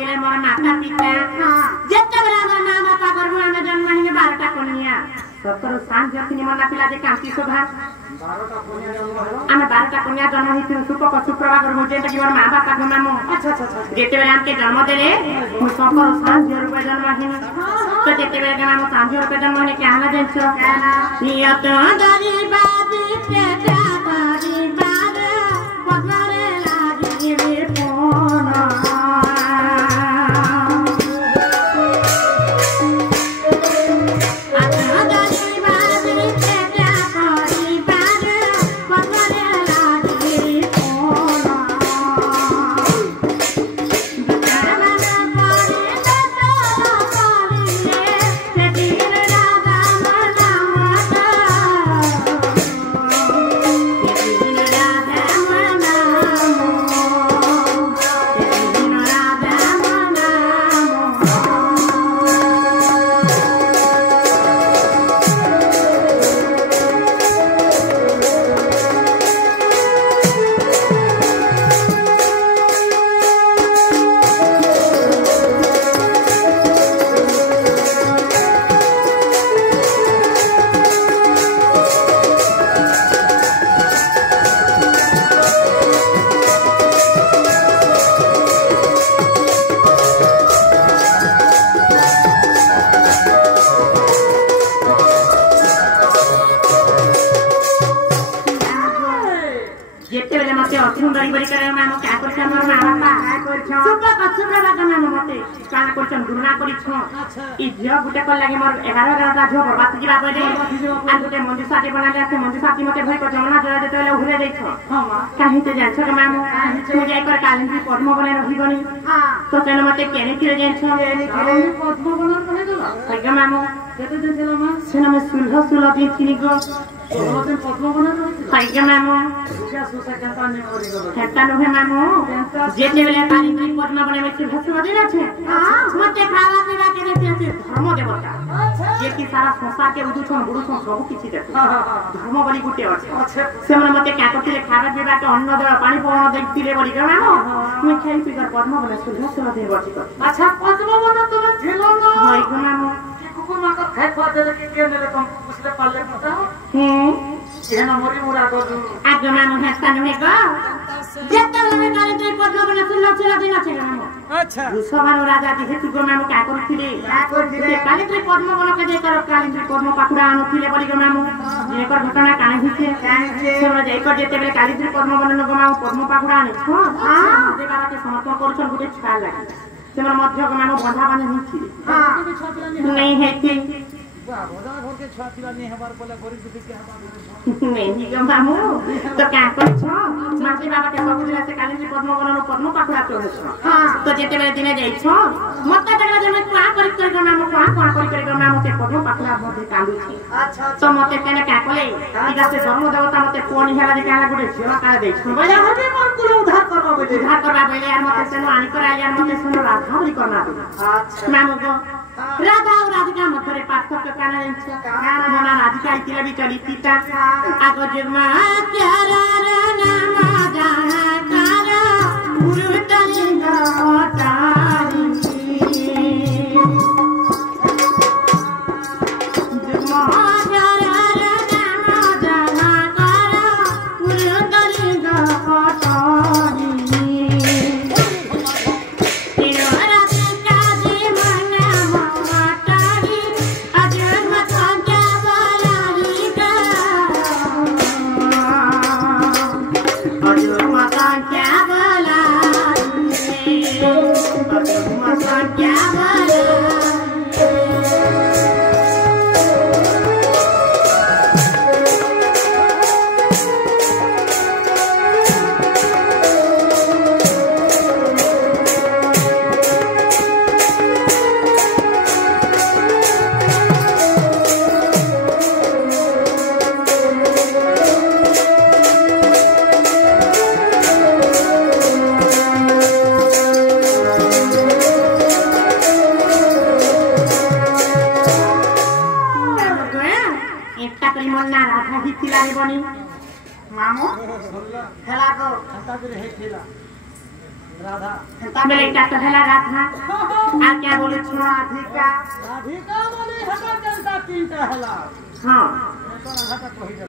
ଥିଲେ ମୋର ମାତା ପିତା ଯେତେବେଳେ ଆମର ମା ବାପା ଗର୍ଭ ଆମେ ଜନ୍ମ ହେଇକି 12ଟା କନ୍ୟା ସତର ସାଞ୍ଜ ତିନି ମନା ପିଲା ଯେ କାନ୍ତି ଶୋଭା ଆମେ 12ଟା କନ୍ୟା ଜନ୍ମ ହେଇଥିଲୁ ସୁପକ ଶୁକ୍ରବାର ଗର୍ଭ ଯେତେକି ମୋର ମା ବାପା ଗମାମ ଯେତେବେଳେ ଆମକେ ଜନ୍ମ ଦେଲେ ମୁଁ ସତର ସାଞ୍ଜ ରୂପେ ଜନ୍ମ ହେଇନି ତ ଯେତେବେଳେ ଗମାମ ସାଞ୍ଜ ରୂପେ ଜନ୍ମ ହେଇନି କେ ହେଲା ଜାଣିଛ ନିୟତ ଦରିବା ବିତେ ଦରିବା ପଗରେ ଲାଗିବେ ପୋନ गुटे कर लगे मोर 11 झियो बर्बाद जिबा पड़े आ गुटे मंदिर साथी बनाले से मंदिर साथी मते भई को जमना जरा जेतेले उहरे दैछो काहे ते जानछो के मामू तू जाय कर कालिंदी पद्म बने रही गनी तो तेने मते केने किरे जानछो पद्म बने कहे गला सगे मामू केते देला मा सेना में सुलह दी थिनी गो सोलते पद्म बने सगे मामू क्या सोसा केता ने करी गलो केता नहे मामू जेतेले कालिंदी पद्म बने में सुलह दी छे मते खावा पीवा के देते धर्म देवता जे कि सारा संसार के उदुछन बुडुछन सब किछि देते धर्म बली गुटे अछि से मन मते का करथिले खावा पीवा के अन्न देवा पानी पवन देखथिले बली गना मैं खाई पी कर पद्म बने सुलह दे बची कर अच्छा पद्म बने तुम झेलो ना होय गना मो कि कुकुर मा का खाई खा देले कि के नेले तुम पुछले पाले पता ये ना मोरी मुरा को आ गना मो हस्ता नहे गो जेता लगे काले तो पद्म बने सुलह दिन अछि गना मो अच्छा सभार राजा दिहे तु गो मामू का करथिले काली त्रि पद्म बन के जे कर काली त्रि पद्म पाकुडा आनुथिले बली गो मामू जे कर घटना काने हिचे सेम जे कर जेते बेले काली त्रि पद्म बन गो मामू पद्म पाकुडा आने हां जे बाबा के समर्पण करछन गुटे छा लागी सेमन मध्य गो मामू बंधा बाने हिची हां नहीं हेती बोधा घर के छातीला नहीं हमार बोले गरीब दुखी के हमार नहीं गो मामू तो का करछो मासी बाबा के सब दिन से काली पद्म बननो पद्म पाखुरा तो हां तो जेते बेले दिने जाइछो मत्ता तकरा जे मैं का करि गो मामू का करि गो मामू ते पद्म पाखुरा मध्ये कांदु छी अच्छा तो मते केने का कोले इगा से धर्म देवता मते कोन हेला जे काला गुटे सेवा काला देछ बोले हबे मन कुल उद्धार करबा बोले यार मते सेनो आनी कर यार मते सेनो राधा बली करना अच्छा मामू गो राधा और राधिका मध्य पार्थक्य काना मोना राधिका इतिला भी चली सीता आगो जगमा प्यारा नाम जाकारा गुरुतलिंग तारी जगमा प्यारा नाम जाकारा गुरुतलिंग तारी मेरे एक पहला रात था आप क्या बोले राधिका राधिका बोले हटा जनता तीनटा हला हाँ